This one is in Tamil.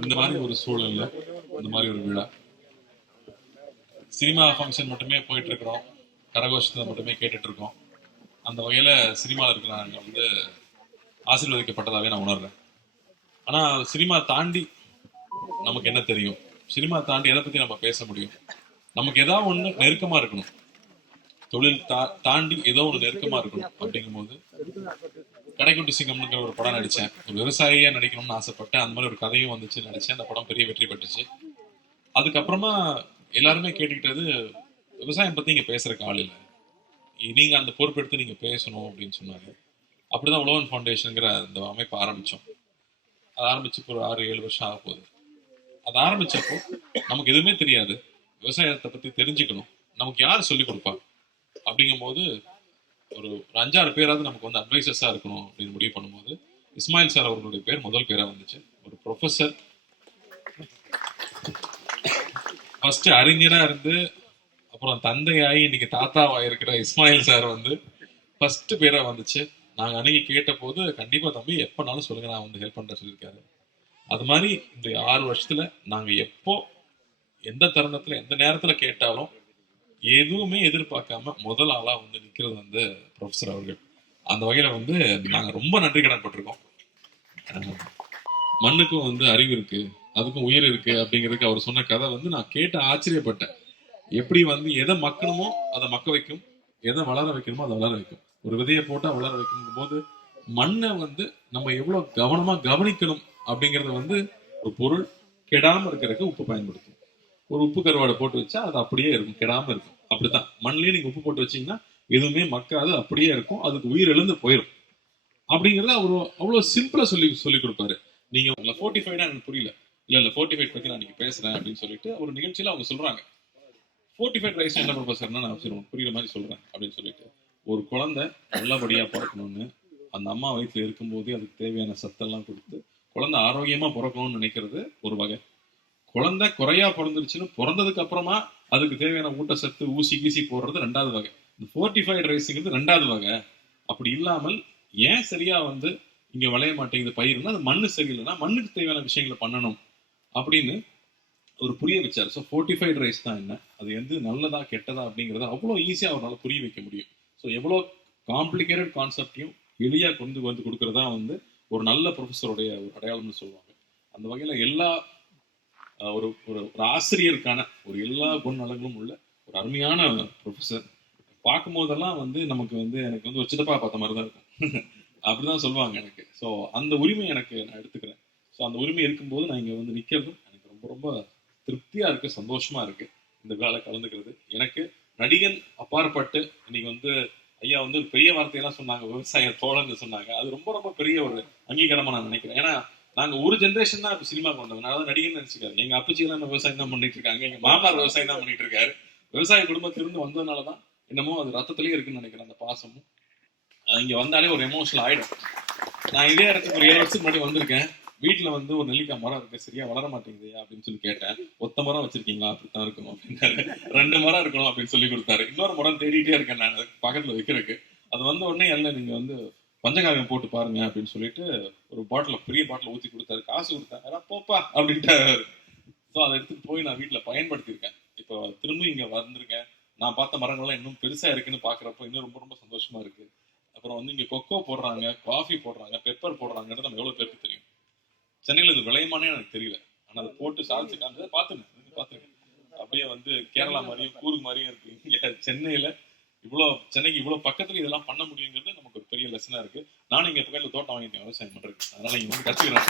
இந்த மாதிரி ஒரு சூழல்ல இந்த மாதிரி ஒரு விழா சினிமா ஃபங்க்ஷன் மட்டுமே போயிட்டு இருக்கிறோம், கரகோஷத்தை மட்டுமே கேட்டுட்டு இருக்கோம். அந்த வகையில சினிமாவில் இருக்கிற நாங்கள் வந்து ஆசீர்வதிக்கப்பட்டதாகவே நான் உணர்றேன். ஆனா சினிமா தாண்டி நமக்கு என்ன தெரியும், சினிமா தாண்டி எதை பத்தி நம்ம பேச முடியும்? நமக்கு ஏதாவது ஒண்ணு நெருக்கமா இருக்கணும், தொழில் தாண்டி ஏதோ ஒண்ணு நெருக்கமா இருக்கணும். அப்படிங்கும்போது கடைக்குட்டி சிங்கம்ங்கிற ஒரு படம் நடிச்சேன். ஒரு விவசாயியா நடிக்கணும்னு ஆசைப்பட்டேன். அந்த மாதிரி ஒரு கதையும் வந்துச்சு, நடிச்சேன். அந்த படம் பெரிய வெற்றி பெற்றுச்சு. அதுக்கப்புறமா எல்லாருமே கேட்டுக்கிட்டது, விவசாயம் பத்தி இங்க பேசுறதுக்கு ஆள் இல்லை, நீங்க அந்த பொறுப்பெடுத்து நீங்க பேசணும் அப்படின்னு சொன்னாங்க. அப்படிதான் உழவன் ஃபவுண்டேஷனுங்கிற அந்த அமைப்பை ஆரம்பிச்சோம். அது ஆரம்பிச்சு ஒரு 6-7 வருஷம் ஆக போகுது. அது ஆரம்பிச்சப்போ நமக்கு எதுவுமே தெரியாது, விவசாயத்தை பத்தி தெரிஞ்சுக்கணும், நமக்கு யார் சொல்லிக் கொடுப்பா? அப்படிங்கும்போது ஒரு 5-6 பேராவது நமக்கு வந்து அட்வைசர்ஸா இருக்கணும் அப்படின்னு முடிவு பண்ணும்போது இஸ்மாயில் சார் அவர்களுடைய பேர் முதல் பேரா வந்துச்சு. ஒரு ப்ரொஃபஸர், ஃபர்ஸ்ட் அறிஞரா இருந்து அப்புறம் தந்தையாகி இன்னைக்கு தாத்தாவா இருக்கிற இஸ்மாயில் சார் வந்து ஃபர்ஸ்ட் பேரா வந்துச்சு. நாங்க அன்னைக்கு கேட்ட போது கண்டிப்பா தம்பி எப்பனாலும் சொல்லுங்க, நான் வந்து ஹெல்ப் பண்ற சொல்லியிருக்காரு. அது மாதிரி இந்த 6 வருஷத்துல நாங்க எப்போ எந்த தருணத்துல எந்த நேரத்துல கேட்டாலும் எதுவுமே எதிர்பார்க்காம முதல் ஆளா வந்து நிக்கிறது வந்து ப்ரொஃபஸர் அவர்கள். அந்த வகையில வந்து நாங்க ரொம்ப நன்றி கடன் பட்டிருக்கோம். மண்ணுக்கும் வந்து அறிவு இருக்கு, அதுக்கும் உயிர் இருக்கு அப்படிங்கிறதுக்கு அவர் சொன்ன கதை வந்து நான் கேட்டு ஆச்சரியப்பட்டேன். எப்படி வந்து எதை மக்கணுமோ அதை மக்க வைக்கும், எதை வளர வைக்கணுமோ அதை வளர வைக்கும். ஒரு விதையை போட்டா வளர வைக்கும் போது மண்ணை வந்து நம்ம எவ்வளவு கவனமா கவனிக்கணும் அப்படிங்கறத வந்து ஒரு பொருள் கெடாம இருக்கிறதுக்கு உப்பு பயன்படுத்தும். ஒரு உப்பு கருவாடை போட்டு வச்சா அது அப்படியே இருக்கும், கெடாம இருக்கும். அப்படித்தான் மண்ணிலேயே நீங்க உப்பு போட்டு வச்சீங்கன்னா எதுவுமே மக்காது, அப்படியே இருக்கும், அதுக்கு உயிர் எழுந்து போயிடும். அப்படிங்கறத அவரு அவ்வளவு சிம்பிளா சொல்லி கொடுப்பாரு. நீங்க ஃபோர்ட்டிஃபைடா எனக்கு புரியல, இல்ல ஃபோர்ட்டிஃபைட் பத்தி நான் நீங்க பேசுறேன் அப்படின்னு சொல்லிட்டு ஒரு நிகழ்ச்சியில அவங்க சொல்றாங்க. ஃபோர்ட்டிஃபைட் ரைஸ் என்ன ப்ரொஃபஸர்னா நான் புரியுற மாதிரி சொல்றேன் அப்படின்னு சொல்லிட்டு, ஒரு குழந்தை நல்லபடியா பிறக்கணும்னு அந்த அம்மா வயிற்றுல இருக்கும்போதே அதுக்கு தேவையான சத்தெல்லாம் கொடுத்து குழந்தை ஆரோக்கியமா பிறக்கணும்னு நினைக்கிறது ஒரு வகை. குழந்தை குறையா பிறந்துருச்சுன்னு பிறந்ததுக்கு அப்புறமா அதுக்கு தேவையான ஊட்டச்சத்து ஊசி கீசி போடுறது 2வது வகை. இந்த ஃபோர்ட்டிஃபைட் ரைஸுங்கிறது 2வது வகை. அப்படி இல்லாமல் ஏன் சரியா வந்து இங்க விளைய மாட்டேங்குது பயிருன்னா, அது மண்ணு சரியில்லைன்னா மண்ணுக்கு தேவையான விஷயங்களை பண்ணணும் அப்படின்னு ஒரு புரிய வச்சார். ஸோ ஃபோர்ட்டிஃபைட் ரைஸ் தான் என்ன, அது வந்து நல்லதா கெட்டதா அப்படிங்கிறத அவ்வளோ ஈஸியா அவரால் புரிய வைக்க முடியும். ஸோ எவ்வளோ காம்ப்ளிகேட்டட் கான்செப்டையும் எளியா கொண்டு வந்து கொடுக்கறதா வந்து ஒரு நல்ல ப்ரொஃபஸருடைய ஒரு அடையாளம்னு சொல்லுவாங்க. அந்த வகையில எல்லா ஒரு ஒரு ஆசிரியருக்கான ஒரு எல்லா குணநலங்களும் உள்ள ஒரு அருமையான ப்ரொஃபஸர். பார்க்கும் போதெல்லாம் வந்து நமக்கு வந்து எனக்கு வந்து ஒரு சித்தப்பா பார்த்த மாதிரி தான் இருக்கும். அப்படிதான் சொல்லுவாங்க எனக்கு. ஸோ அந்த உரிமை எனக்கு நான் எடுத்துக்கிறேன். ஸோ அந்த உரிமை இருக்கும்போது நான் இங்க வந்து நிற்கிறதும் எனக்கு ரொம்ப ரொம்ப திருப்தியா இருக்கு, சந்தோஷமா இருக்கு இந்த வேலை கலந்துக்கிறது. எனக்கு நடிகன் அப்பாற்பட்டு இன்னைக்கு வந்து ஐயா வந்து ஒரு பெரிய வார்த்தையெல்லாம் சொன்னாங்க, விவசாய தோழன்னு சொன்னாங்க. அது ரொம்ப ரொம்ப பெரிய ஒரு அங்கீகாரமா நான் நினைக்கிறேன். ஏன்னா நாங்க ஒரு ஜென்ரேஷன் தான் இப்ப சினிமாக்கு வந்தவங்க. நான் நடிகன் நினைச்சுக்காரு. எங்க அப்பச்சி எல்லாம் விவசாயம் தான் பண்ணிட்டு இருக்காங்க, எங்க மாமனார் விவசாயம் தான் பண்ணிட்டு இருக்காரு. விவசாய குடும்பத்திலிருந்து வந்ததுனாலதான் என்னமோ அது ரத்தத்திலேயே இருக்குன்னு நினைக்கிறேன். அந்த பாசமும் இங்க வந்தாலே ஒரு எமோஷனல் ஆயிடும். நான் இதே இடத்துக்கு ஒரு 7 வருஷத்துக்கு முன்னாடி வந்திருக்கேன். வீட்டுல வந்து ஒரு நெல்லிக்காய் மரம் இருக்கு, சரியா வளர மாட்டேங்குது அப்படின்னு சொல்லி கேட்டேன். ஒத்த மரம் வச்சிருக்கீங்களா? அப்படித்தான் இருக்கணும் அப்படின்னாரு. 2 மரம் இருக்கணும் அப்படின்னு சொல்லி கொடுத்தாரு. இன்னொரு மரம் தேடிட்டே இருக்கேன் நான் பக்கத்துல வைக்கிறதுக்கு. அது வந்த உடனே இல்ல நீங்க வந்து பஞ்சகாவியம் போட்டு பாருங்க அப்படின்னு சொல்லிட்டு ஒரு பாட்டில், பெரிய பாட்டில் ஊத்தி கொடுத்தாரு. காசு கொடுத்தாங்க, போப்பா அப்படின்ட்டு. ஸோ அதை எடுத்துட்டு போய் நான் வீட்டுல பயன்படுத்தியிருக்கேன். இப்போ திரும்ப இங்க வந்திருக்கேன். நான் பார்த்த மரங்கள்லாம் இன்னும் பெருசா இருக்குன்னு பாக்குறப்போ இன்னும் ரொம்ப ரொம்ப சந்தோஷமா இருக்கு. அப்புறம் வந்து இங்க கொக்கோ போடுறாங்க, காஃபி போடுறாங்க, பெப்பர் போடுறாங்கன்றது நம்ம எவ்வளவு பேருக்கு தெரியும்? சென்னையில இது விளையுமானே எனக்கு தெரியல. ஆனா அதை போட்டு சாதிச்சு காமிச்சதை பாத்துருக்கேன். அப்படியே வந்து கேரளா மாதிரியும் கூர்க் மாதிரியும் இருக்கு. இங்க சென்னைக்கு இவ்வளவு பக்கத்துல இதெல்லாம் பண்ண முடியுங்கிறது நமக்கு ஒரு பெரிய லெசனா இருக்கு. நானும் இங்க பக்கத்துல தோட்டம் வாங்கிட்டேன் விவசாயம் பண்றதுக்கு. அதனால இங்க வந்து கத்துக்கிறேன்.